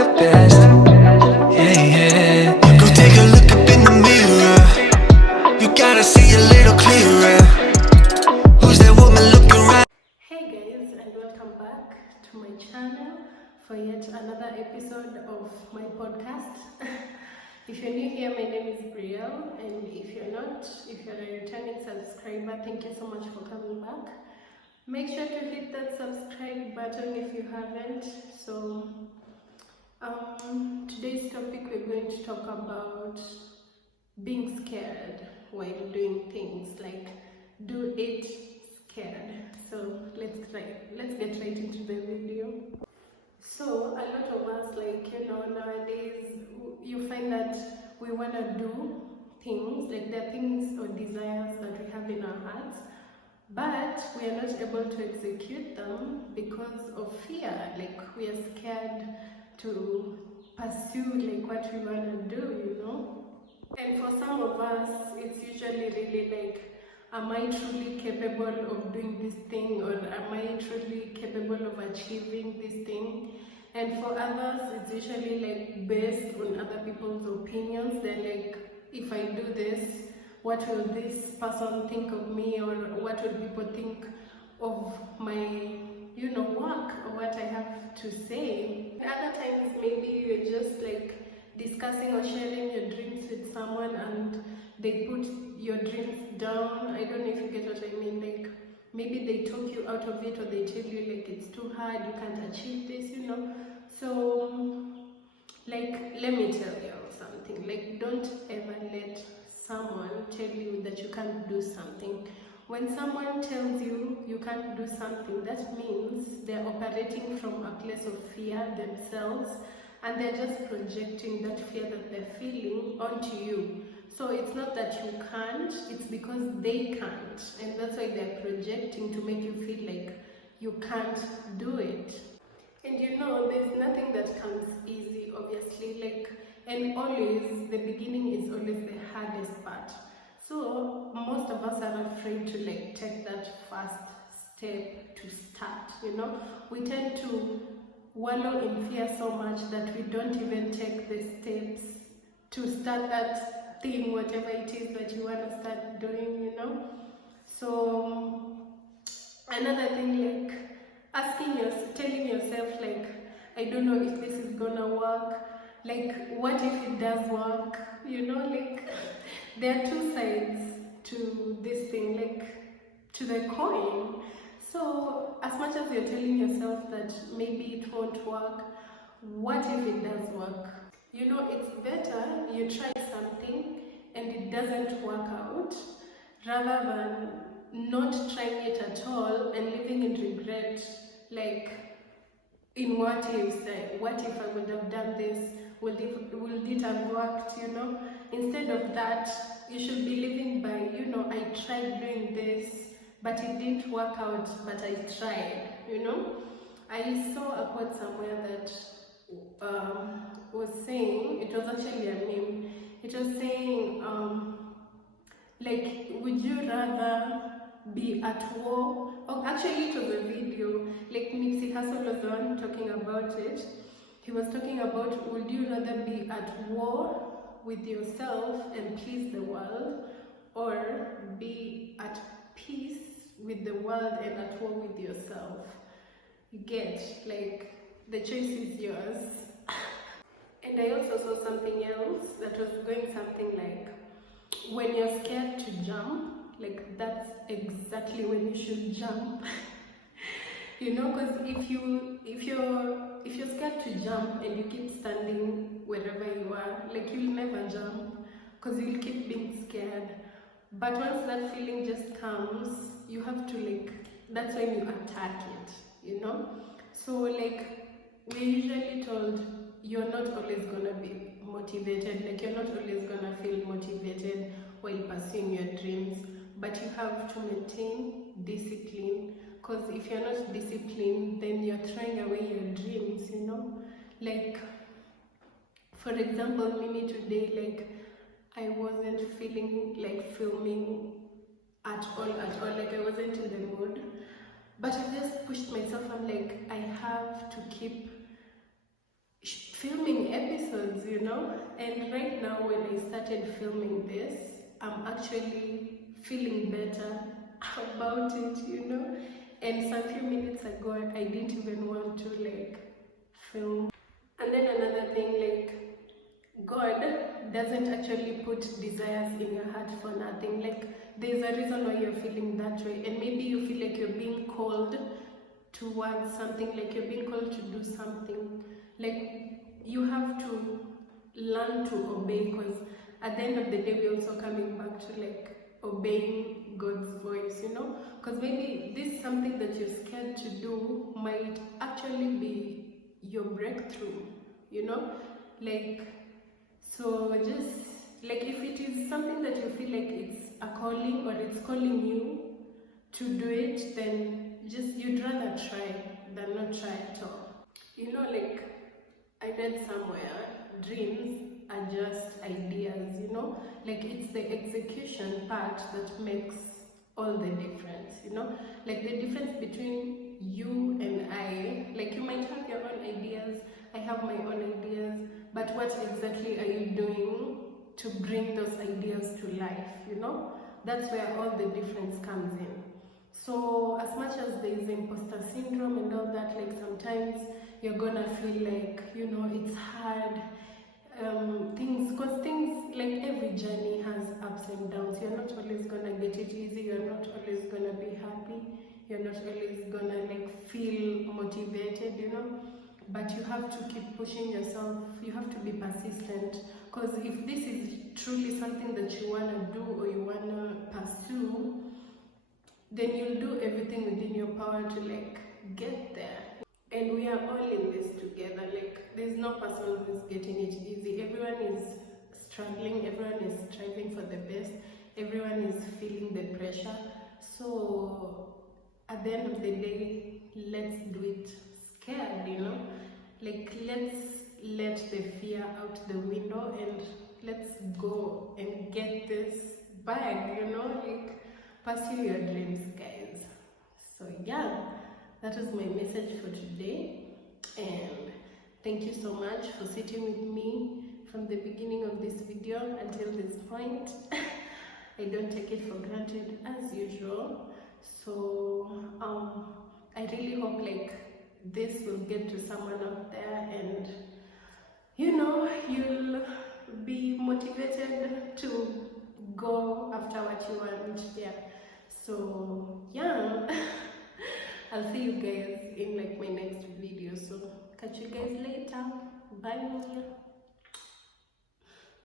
the best. Yeah, yeah. Go take a look up in the mirror. You gotta see a little clearer. Who's that woman looking right? Hey guys, and welcome back to my channel for yet another episode of my podcast. If you're new here, my name is Brielle, and if you're not, if you're a returning subscriber, thank you so much for coming back. Make sure to hit that subscribe button if you haven't. So today's topic, we're going to talk about being scared while doing things, like do it scared. So let's get right into the video. So a lot of us, nowadays you find that we want to do things, like there are things or desires that we have in our hearts, but we are not able to execute them because of fear. Like we are scared to pursue like what we want to do. And for some of us, it's usually really like, am I truly capable of doing this thing, or am I truly capable of achieving this thing? And for others, it's usually like based on other people's opinions. They're like, if I do this, what will this person think of me, or what will people think of my work, or what I have to say. Other times maybe you're just like discussing or sharing your dreams with someone and they put your dreams down. I don't know if you get what I mean. Like maybe they talk you out of it, or they tell you like it's too hard, you can't achieve this, So like, let me tell you something. Like, don't ever let someone tell you that you can't do something. When someone tells you you can't do something, that means they're operating from a place of fear themselves, and they're just projecting that fear that they're feeling onto you. So it's not that you can't, it's because they can't, and that's why they're projecting to make you feel like you can't do it. And there's nothing that comes easy, obviously, and always the beginning is always the hardest part. So most of us are afraid to take that first step to start. We tend to wallow in fear so much that we don't even take the steps to start that thing, whatever it is that you want to start doing. So another thing, like telling yourself, like, I don't know if this is gonna work. Like, what if it does work? Like, there are two sides to this thing, like, to the coin. So as much as you're telling yourself that maybe it won't work, what if it does work? It's better you try something and it doesn't work out, rather than not trying it at all and living in regret, like in what if, what if I would have done this, would it have worked? Instead of that, you should be living by, I tried doing this, but it didn't work out, but I tried. I saw a quote somewhere that was saying, it was actually a meme, it was saying, like, would you rather be at war? Oh, actually, it was a video. Like, Nipsey Hussle was the one talking about it. He was talking about, would you rather be at war with yourself and please the world, or be at peace with the world and at war with yourself? You get, like, the choice is yours. And I also saw something else that was going something like, when you're scared to jump, like, that's exactly when you should jump. Because if you're scared to jump and you keep standing wherever you are, like, you'll never jump because you'll keep being scared. But once that feeling just comes, you have to, like, that's when you attack it. So, like, we're usually told you're not always gonna be motivated, like, you're not always gonna feel motivated while pursuing your dreams, but you have to maintain discipline, because if you're not disciplined, then you're throwing away your dreams. Like, for example, Mimi today, like, I wasn't feeling like filming at all, like, I wasn't in the mood, but I just pushed myself. I'm like, I have to keep filming. episodes, you know. And right now, when I started filming this, I'm actually feeling better about it, you know. And some few minutes ago, I didn't even want to like film. And then another thing, like, God doesn't actually put desires in your heart for nothing. Like, there's a reason why you're feeling that way, and maybe you feel like you're being called towards something, like you're being called to do something. Like, you have to learn to obey, because at the end of the day, we're also coming back to like obeying God's voice, you know. Because maybe this is something that you're scared to do might actually be your breakthrough, you know. Like, so just like, if it is something that you feel like it's a calling, or it's calling you to do it, then just, you'd rather try than not try at all. You know, like, I read somewhere, dreams are just ideas, you know. Like, it's the execution part that makes all the difference, you know. Like, the difference between you and I, like, you might have your own ideas, I have my own ideas, but what exactly are you doing to bring those ideas to life, you know? That's where all the difference comes in. So as much as there is imposter syndrome and all that, like, sometimes you're gonna feel like, you know, it's hard, because things, like, every journey has ups and downs. You're not always gonna get it easy, you're not always gonna be happy, you're not always gonna like feel motivated, you know. But you have to keep pushing yourself, you have to be persistent, because if this is truly something that you want to do or you want to pursue, then you'll do everything within your power to like get there. And we are all in this together. Like, there's no person who's getting it easy. Everyone is struggling, everyone is striving for the best, everyone is feeling the pressure. So at the end of the day, let's do it scared, you know. Like, let's let the fear out the window and let's go and get this bag, you know. Like, pursue your dreams, guys. So yeah, that is my message for today, and thank you so much for sitting with me from the beginning of this video until this point. I don't take it for granted as usual. So I really hope like this will get to someone out there, and you know, you'll be motivated to go after what you want. Yeah, so yeah. I'll see you guys in like my next video, so catch you guys later. Bye.